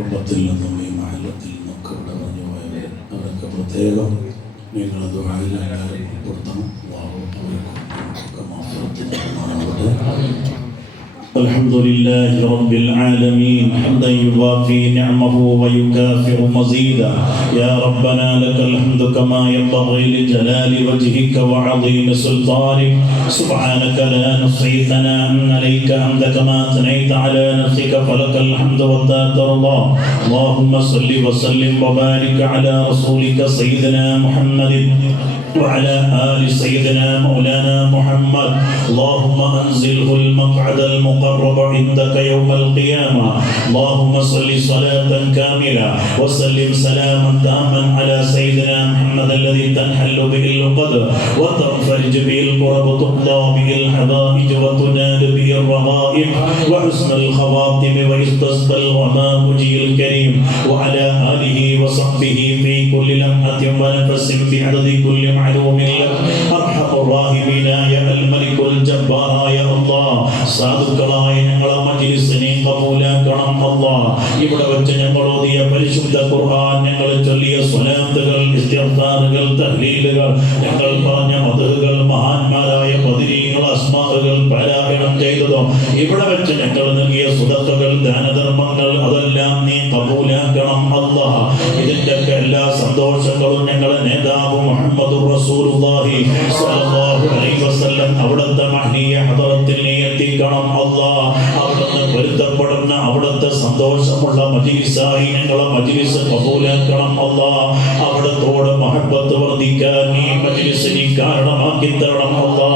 കുടുംബത്തിൽ നിന്നും ഈ മഹല്ലത്തിൽ നിന്നൊക്കെ ഇവിടെ പറഞ്ഞു പോയവർ അവരൊക്കെ പ്രത്യേകം നിങ്ങൾ ദുആയിൽ എല്ലാവരും ഉൾപ്പെടുത്തണം. അവർക്കും മാഫിറത്ത് നൽകുമാറാവട്ടെ الحمد لله رب العالمين. حمدا يوافي نعمه ويكافئ مزيدا يا ربنا لك الحمد كما ينبغي لجلال وجهك وعظيم سلطانك. سبحانك لا نحصي ثناء عليك. أنت كما أثنيت على نفسك. فلك الحمد وأنت ترضى اللهم صل وسلم وبارك على رسولك سيدنا محمد وعلى آل سيدنا مولانا محمد. اللهم أنزله المقعد المقرب عندك يوم القيامة. اللهم صل صلاة كاملة وسلم سلاما تاما على سيدنا محمد الذي تنحل به العقد وتنفرج به الكرب تقضى به الحوائج وتنال به الرغائب وحسن الخواتم ويستسقى الغمام الكريم. وعلى آله وصحبه في كل لمحة ونفس بعدد كل معلوم لك. أرحم الراحمين يا الملك الجبار സാധുക്കളായ ഞങ്ങളെ മജീസിനെ കബൂലാക്കണം അല്ലാ ഇവിടെ വെച്ച് ഞങ്ങൾ ഓതിയ പരിശുദ്ധ ഖുർആൻ ഞങ്ങൾ ചൊല്ലിയ സ്വലാത്തുകൾ ഇസ്തിഗ്ഫാറുകൾ തഹ്ലീലുകൾ ഞങ്ങൾ പറഞ്ഞ മതകൾ മഹാന്മാരായ പതിനീകൾ അസ്മാറുകൾ പാരായണം ചെയ്തതോ ഇവിടെ വെച്ച് ഞങ്ങൾ നൽകിയ സുദത്തകൾ ദാനധർമ്മങ്ങൾ അതെല്ലാം നീ കബൂലാക്കണം അല്ലാ ഇതിന്റെ ഒക്കെ എല്ലാ സന്തോഷങ്ങളും ഞങ്ങളെ നേതാവ് മുഹമ്മദ് റസൂലുള്ളാഹി സ്വല്ലല്ലാഹു അലൈഹി വസല്ലം ഹദറത്തിൽ എത്തിക്കണം അല്ലാ അവിടുന്ന് പൊരുത്തപ്പെടുന്ന അവിടുത്തെ സന്തോഷമുള്ള മജിലിസായി ഞങ്ങളെ മജിലിസ് കബൂലാക്കണം അല്ലാ അവിടത്തോട് മഹബത്ത് വർദ്ധിക്കാൻ നീ മജിലിസിനെ കാരണമാക്കി തരണം അല്ലാ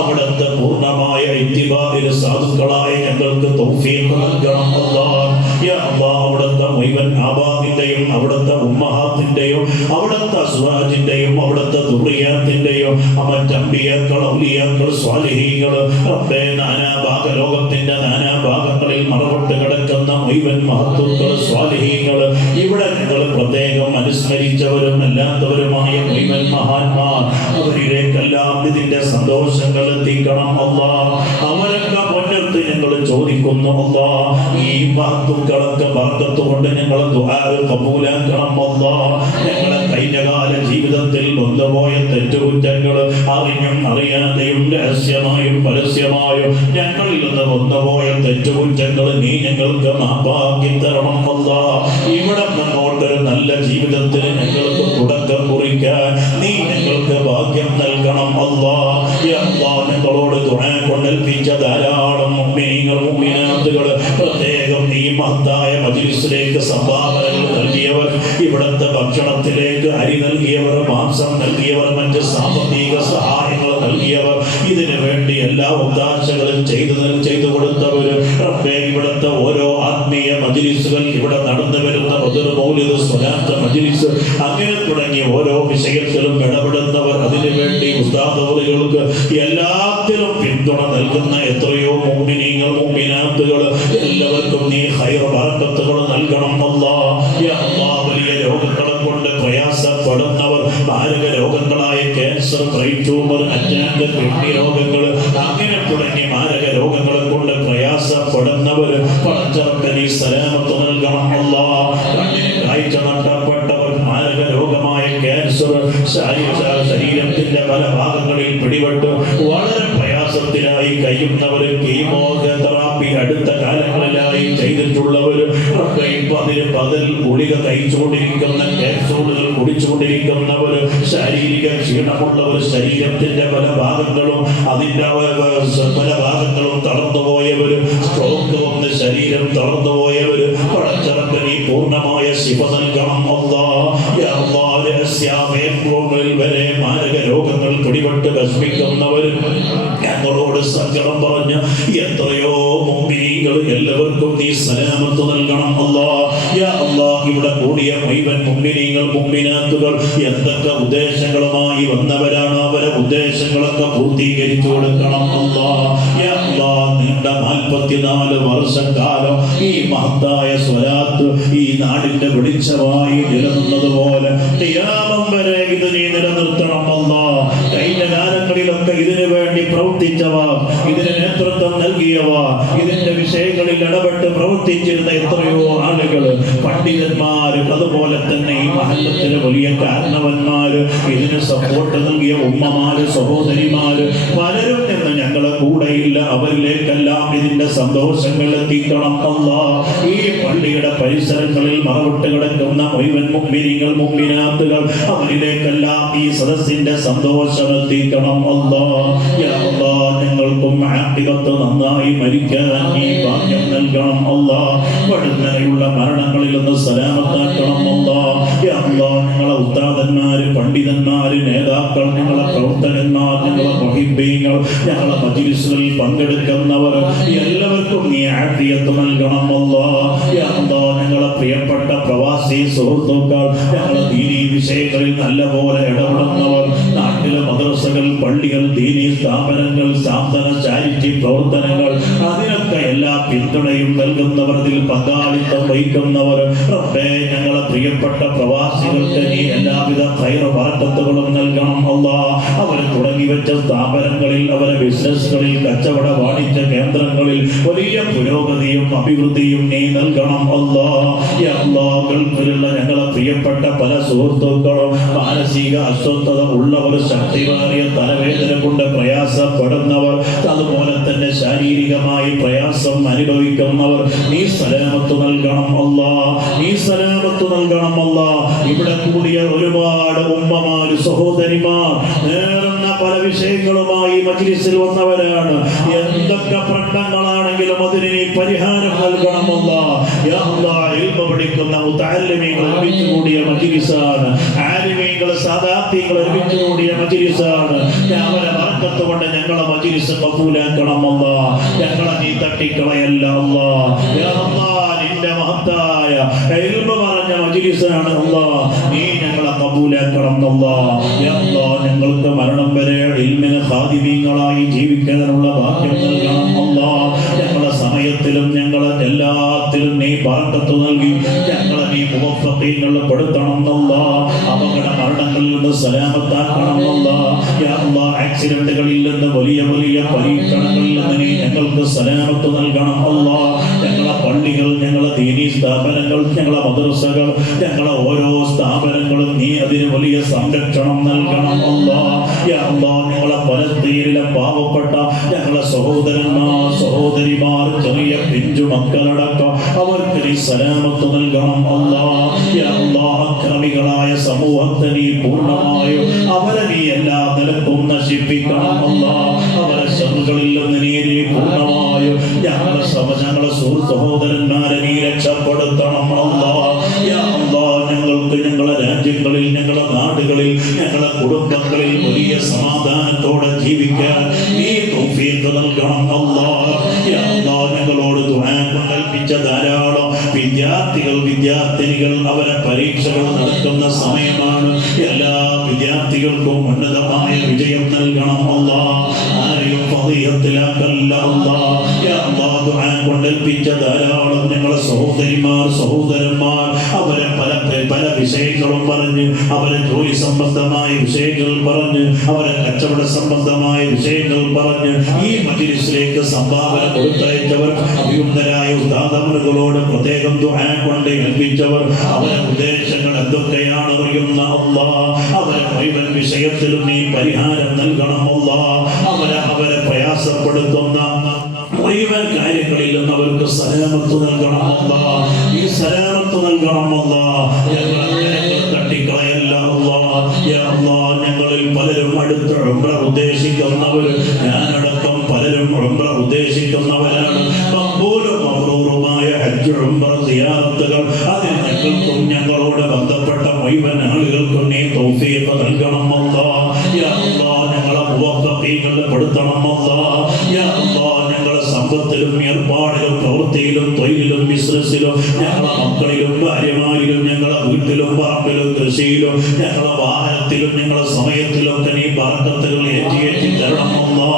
അവിടുത്തെ പൂർണമായ ഇത്തിബാദിൽ സാധുക്കളായ ഞങ്ങൾക്ക് തൗഫീഖ് നൽകണം അല്ലാ അവിടുത്തെ മുഴുവൻ ആബാദിന്റെയും അവിടുത്തെ ഉമ്മഹാത്തിന്റെയും അവിടുത്തെ അസ്വാജിന്റെയും അവിടുത്തെ ദുറിയാത്തിന്റെയും മറ്റമ്പിയാക്കൾ ഔലിയാക്കൾ സ്വാലിഹീകൾ റബ്ബേ നാനാഭാഗ ലോകത്തിന്റെ നാനാഭാഗങ്ങളിൽ മറവിട്ട് കിടക്കുന്ന മുഴുവൻ മഹത്വക്കൾ സ്വാലിഹികൾ ഇവിടെ ഞങ്ങൾ പ്രത്യേകം അനുസ്മരിച്ചവരും അല്ലാത്തവരുമായ മുഴുവൻ മഹാന്മാർ അവരിലേക്കെല്ലാം ഇതിന്റെ സന്തോഷങ്ങൾ എത്തിക്കണം അവരൊക്കെ മുന്നത്ത് ഞങ്ങൾ ചോദിക്കുന്നു അല്ലാ ഈ മഹത്തുക്കളൊക്കെ ബർക്കത്ത് കൊണ്ട് ഞങ്ങൾ കബൂലാക്കണം അല്ലാ ഞങ്ങളെ കഴിഞ്ഞകാല ജീവിതത്തിൽ വന്നുപോയ തെറ്റുകുറ്റങ്ങൾ അറിഞ്ഞും അറിയാതെയും രഹസ്യമായും പരസ്യമായും ഞങ്ങളിൽ നിന്ന് വന്നുപോയ തെറ്റുകുറ്റങ്ങൾ നീ ഞങ്ങൾക്ക് മാപ്പാക്കി തരണം അല്ലാ ഇവിടെ നല്ല ജീവിതത്തിന് ഞങ്ങൾക്ക് തുടക്കം കുറിക്കാൻ നീ ഞങ്ങൾക്ക് ഭാഗ്യം നൽകണം അല്ലാ അല്ലാ ഞങ്ങളോട് തുണ കൊണ്ടൽപ്പിച്ച ധാരാളം മുമ്മീങ്ങൾ മുമ്മിനാത്തുകൾ. പ്രത്യേകം നീ മഹത്തായ മജിലിസിലേക്ക് സംഭാവനകൾ നൽകിയവർ ഇവിടുത്തെ ഭക്ഷണത്തിലേക്ക് അരി നൽകിയവർ മാംസം നൽകിയവർ മറ്റ് സാമ്പത്തിക സഹായങ്ങൾ നൽകിയവർ. ഇതിനു വേണ്ടി എല്ലാ ഉദ്ദാശകളും ചെയ്തു ചെയ്തു കൊടുത്തവർ ഇവിടുത്തെ ഓരോ ആത്മീയ മജിലിസുകൾ ഇവിടെ നടന്നു വരുന്ന മൗലിക സ്വലാത്ത് മജിലിസ് അങ്ങനെ തുടങ്ങിയ ഓരോ വിഷയത്തിലും ഇടപെടുന്നവർ അതിനു വേണ്ടി ഉസ്താദവറുകൾക്ക് എല്ലാത്തിലും പിന്തുണ നൽകുന്ന എത്രയോ മുമ്പിനീങ്ങൾ മോമിനാത്തുകൾ. എല്ലാവർക്കും നീ ഹൈർ ബർക്കത്തുകൾ നൽകണം. അല്ലാ വലിയ രോഗങ്ങളെ കൊണ്ട് പ്രയാസപ്പെടുന്നവർ മാരക രോഗങ്ങളായ cancer brain tumour attack kidney രോഗങ്ങൾ അങ്ങനെ തുടങ്ങി മാരക രോഗങ്ങളെ പ്രയാസപ്പെടുന്നവർ പടച്ചറക്കനി സലാമത്ത് നൽകണം. അല്ലാ കണ്ണിന് കാഴ്ച നഷ്ടപ്പെട്ടവർ മാരക രോഗമായ ക്യാൻസർ ശരീരത്തിന്റെ പല ഭാഗങ്ങളിൽ പിടിപെട്ട് വളരെ പ്രയാസത്തിലായി കഴിയുന്നവർ കീമോതെറാപ്പി അടുത്ത കാലങ്ങളിലായി കഴിച്ചുകൊണ്ടിരിക്കുന്ന കുടിച്ചുകൊണ്ടിരിക്കുന്നവർ ശാരീരിക ക്ഷീണമുള്ളവർ ശരീരത്തിന്റെ പല ഭാഗങ്ങളും അതിന്റെ പല ഭാഗങ്ങളും തളർന്നുപോയവർ സ്ട്രോക്ക് വന്ന് ശരീരം തളർന്നുപോയവര് പടച്ചിറക്കനി പൂർണമായ ശിവ നൽകണം. ഒന്നാം രഹസ്യാമയങ്ങളിൽ വരെ മാരക രോഗങ്ങൾ പിടിപെട്ട് ഭസ്മിക്കുന്നവരും ഞങ്ങളോട് സങ്കടം പറഞ്ഞ എത്രയോ മോമിനികൾ എല്ലാവർക്കും നീ സലാമത്ത് നൽകണം അല്ലാ ഇവിടെ കൂടിയ മുഴുവൻ മുമ്പിനീങ്ങൾ മുമ്പിനാത്തുകൾ എന്തൊക്കെ ഉദ്ദേശങ്ങളുമായി വന്നവരാണ് അവരെ ഉദ്ദേശങ്ങളൊക്കെ പൂർത്തീകരിച്ചു കൊടുക്കണം അല്ലാ നീണ്ട നാൽപ്പത്തിനാല് വർഷക്കാലം ഈ മഹത്തായ സ്വലാത്ത് ഈ നാടിന്റെ വെളിച്ചമായി നിലനിന്നതുപോലെ പോലെ വരെ ഇത് നീ നിലനിർത്തണം കഴിഞ്ഞ കാലങ്ങളിലൊക്കെ ഇതിനു വേണ്ടി പ്രവർത്തിച്ചവ ഇതിന് നേതൃത്വം നൽകിയവ ഇതിന്റെ വിഷയങ്ങളിൽ ഇടപെട്ട് പ്രവർത്തിച്ചിരുന്ന എത്രയോ ആളുകൾ പണ്ഡിതന്മാർ അതുപോലെ തന്നെ ഈ മഹല്ലത്തിലെ വലിയ കാരണവന്മാർ ഇതിന് സപ്പോർട്ട് നൽകിയ ഉമ്മമാര് സഹോദരിമാര് പലരും നിന്ന് ഞങ്ങളെ കൂടെയില്ല അവരിലേക്കെല്ലാം ഇതിന്റെ സന്തോഷങ്ങൾ എത്തിക്കണം. അല്ല ഈ പള്ളിയുടെ പരിസരങ്ങളിൽ മറവിട്ട് കിടക്കുന്ന മുഴുവൻ മുമ്പിനികൾ മുമ്പിനാത്തുകൾ അവരിലേക്കെല്ലാം ഈ സദസ്സിന്റെ സന്തോഷം എത്തിക്കണം. അല്ല ഞങ്ങൾക്കും ആക്തികത്ത് നന്നായി മരിക്കാൻ ഈ ഭാഗ്യം നൽകണം. അല്ല പടുന്നനെയുള്ള മരണങ്ങളിൽ നിന്ന് സലാമത്താക്കണം. അല്ലാ ഞങ്ങളെ ഉത്താതന്മാര് പണ്ഡിതന്മാര് നേതാക്കൾ ഞങ്ങളെ പ്രവർത്തകന്മാർ ഞങ്ങളെ മഹിബീങ്ങൾ ഞങ്ങളെ മജിലിസുകളിൽ പങ്കെടുക്കുന്നവർ എല്ലാവർക്കും നീ ആഫിയത്ത് നൽകണം. എന്താ ഞങ്ങളെ പ്രിയപ്പെട്ട പ്രവാസി സുഹൃത്തുക്കൾ ഞങ്ങളെ ദീനീ വിഷയങ്ങളിൽ നല്ലപോലെ ഇടപെടുന്നവർ മദ്രസകൾ പള്ളികൾ ദീനി സ്ഥാപനങ്ങൾ സാന്ത്വന ചാരിറ്റി പ്രവർത്തനങ്ങൾ അതിനൊക്കെ എല്ലാ പിന്തുണയും നൽകുന്നവർ ഇതിൽ പങ്കാളിത്തം വഹിക്കുന്നവർ. റബ്ബേ ഞങ്ങളെ പ്രിയപ്പെട്ട പ്രവാസികൾക്ക് നീ എല്ലാവിധ വാർത്തകളും നൽകണം. അല്ല അവർ തുടങ്ങി വെച്ച സ്ഥാപനങ്ങളിൽ അവരെ ബിസിനസ്സുകളിൽ കച്ചവട വാണിജ്യ കേന്ദ്രങ്ങളിൽ വലിയ പുരോഗതിയും അഭിവൃദ്ധിയും നീ നൽകണം. അല്ല ഞങ്ങൾ പ്രിയപ്പെട്ട പല സുഹൃത്തുക്കളും മാനസിക അസ്വസ്ഥത ഉള്ളവർ ശക്തിമാറിയ തലവേദന കൊണ്ട് പ്രയാസപ്പെടുന്നവർ അതുപോലെ തന്നെ ശാരീരികമായി പ്രയാസം അനുഭവിക്കുന്നവർ നീ സലാമത്ത് നൽകണം അല്ല നീ സലാമത്ത് നൽകണം അല്ല. ഇവിടെ കൂടിയ ഒരുപാട് ഉമ്മമാര് സഹോദരിമാർ നേർന്ന പല വിഷയങ്ങളുമായി മജ്ലിസിൽ വന്നവരാണ്. എന്തൊക്കെ പ്രശ്നങ്ങളാണെങ്കിലും അതിന് നീ പരിഹാരം നൽകണമല്ല പഠിക്കുന്ന കൂടിയ മജിലിസാണ്. ആലിമീങ്ങൾ സാധാർത്ഥ്യങ്ങൾ ഒരുമിച്ച് കൂടിയ മജിലിസാണ്. അവരെ ബർക്കത്ത് കൊണ്ട് ഞങ്ങളെ മജിലിസ് കബൂലാക്കണം കബൂലാക്കണമല്ല ഞങ്ങളെ നീ തട്ടിക്കളയല്ല അല്ലാ നിന്റെ മഹത്തായ ഇൽമ പറഞ്ഞ മജിലിസാണ് അല്ലാ നീ ഞങ്ങളെ കബൂലാക്കണം അല്ലാ ഞങ്ങൾക്ക് മരണം വരെ ഇൽമിനെ ഖാദിമീങ്ങളായി ജീവിക്കാനുള്ള ഭാഗ്യം നൽകണം അല്ലാ അപകട മരണങ്ങളിൽ നിന്ന് സലാമത്താക്കണം അല്ലാ യാ അല്ലാ ആക്സിഡന്റുകളിൽ നിന്ന് വലിയ വലിയ പരീക്ഷണങ്ങളിൽ നിന്ന് ഞങ്ങൾക്ക് സലാമത്ത് നൽകണം. അല്ല ഞങ്ങളെ പള്ളികൾ ഞങ്ങളെ ദീനീ സ്ഥാപനങ്ങൾ ഞങ്ങളെ മദ്രസകൾ ഞങ്ങളെ ഓരോ സ്ഥാപനങ്ങളും നീ അതിന് വലിയ സംരക്ഷണം നൽകണം. അല്ല ഞങ്ങളെ പലസ്തീനിലെ പാവപ്പെട്ട ഞങ്ങളെ സഹോദരന്മാർ സഹോദരിമാർ ചെറിയ പിഞ്ചു മക്കളടക്കം അവർക്ക് നീ സലാമത്ത് നൽകണം. അല്ലാ അക്രമികളായ നീ പൂർണമായും അവരെ നീ എല്ലാ നിലക്കും നശിപ്പിക്കണം അല്ലാ. അവരെ ശത്രുക്കളിൽ നിന്ന് നീ നീ പൂർണമായും ഞങ്ങളെ സമ ഞങ്ങളെ സുഹൃത്ത് സഹോദരന്മാരെ നീ രക്ഷപ്പെടുത്തണം അല്ലാ. ഞങ്ങൾക്ക് ഞങ്ങളെ രാജ്യങ്ങളിൽ ഞങ്ങളെ നാടുകളിൽ ഞങ്ങളെ കുടുംബങ്ങളിൽ വലിയ സമാധാനത്തോടെ ജീവിക്കാൻ നീ നൽകണം അല്ലാ ഞങ്ങളോട് ദുആ കൽപ്പിച്ച ധാരാളം വിദ്യാർത്ഥികൾ വിദ്യാർത്ഥിനികൾ അവരെ പരീക്ഷകൾ നടത്തുന്ന സമയമാണ്. എല്ലാ വിദ്യാർത്ഥികൾക്കും ഉന്നതമായ വിജയം നൽകണം. അല്ല ആരെയും പതിയത്തിലാക്കല്ല അല്ലാ കൊണ്ടേൽപ്പിച്ച ധാരാളം ഞങ്ങളെ സഹോദരിമാർ സഹോദരന്മാർ വിഷയങ്ങളും പറഞ്ഞ് അവരെ ജോലി സംബന്ധമായ വിഷയങ്ങൾ പറഞ്ഞ് അവരെ കച്ചവട സംബന്ധമായ വിഷയങ്ങൾ പറഞ്ഞ് ഈ മജിലിസിലേക്ക് സംഭാവന കൊടുത്തയച്ചവർ അഭിയുക്തരായ ഉദാതമറുകളോട് പ്രത്യേകം ദുഹാൻ കൊണ്ട് ഏൽപ്പിച്ചവർ അവരെ ഉദ്ദേശങ്ങൾ എന്തൊക്കെയാണ് അറിയുന്ന അല്ലാ അവരെ മുഴുവൻ വിഷയത്തിലും നീ പരിഹാരം നൽകണം അല്ലാ അവരെ അവരെ പ്രയാസപ്പെടുത്തുന്ന അവർക്ക് സലാമത്ത് നൽകണം അല്ലാ. ഈ സലാമത്ത് നൽകണം അല്ലാ. തട്ടിക്കളയല്ല ഞങ്ങളിൽ പലരും അടുത്ത് ഉംറ ഉദ്ദേശിക്കുന്നവർ ഞാനടക്കം പലരും ഉംറ ഉദ്ദേശിക്കുന്നവരാണ്. മബ്രൂറുമായ ഹജ്ജ് ഉംറ സിയാറത്തുകൾ അതിൽ ഞങ്ങൾക്കും ഞങ്ങളോട് ബന്ധപ്പെട്ട മുഴുവൻ ആളുകൾക്കും നീ തൗഫീഖ് നൽകണം അല്ലാ. യാ അല്ലാ ഞങ്ങളെ മുവഫഖീങ്ങളിൽ പെടുത്തണം അല്ലാ. യാ അല്ലാ ഞങ്ങളെ സമ്പത്തിലും ഏർപ്പാടിലും പ്രവൃത്തിയിലും തൊഴിലിലും ബിസിനസ്സിലും ഞങ്ങളെ മക്കളിലും ഭാര്യമാരിലും ഞങ്ങളെ വീട്ടിലും പറമ്പിലും കൃഷിയിലും ഞങ്ങളെ വാഹനത്തിലും ഞങ്ങളെ സമയത്തിലും ഒക്കെ നീ പറക്കത്തുകൾ ഏറ്റിയേറ്റി തരണം അല്ലാ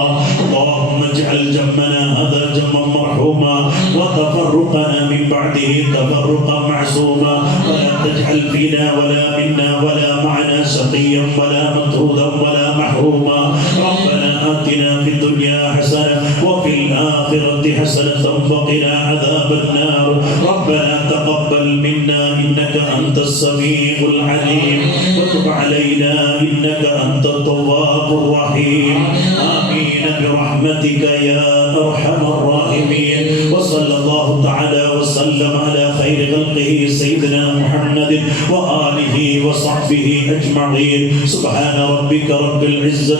اللهم اجعل جمعنا هذا جمعا مرحوما وتفرقنا من بعده تفرقا معصوما ولا تجعل فينا ولا منا ولا معنا شقيا ولا مطرودا ولا محروما ربنا حسنة وقنا عذاب النار. ربنا تقبل منا إنك أنت السميع العليم. وتب علينا إنك أنت التواب الرحيم. آمين برحمتك يا أرحم الراحمين. وصلى الله تعالى وسلم على خير خلقه سيدنا محمد وآله وصحبه أجمعين. سبحان ربك رب العزة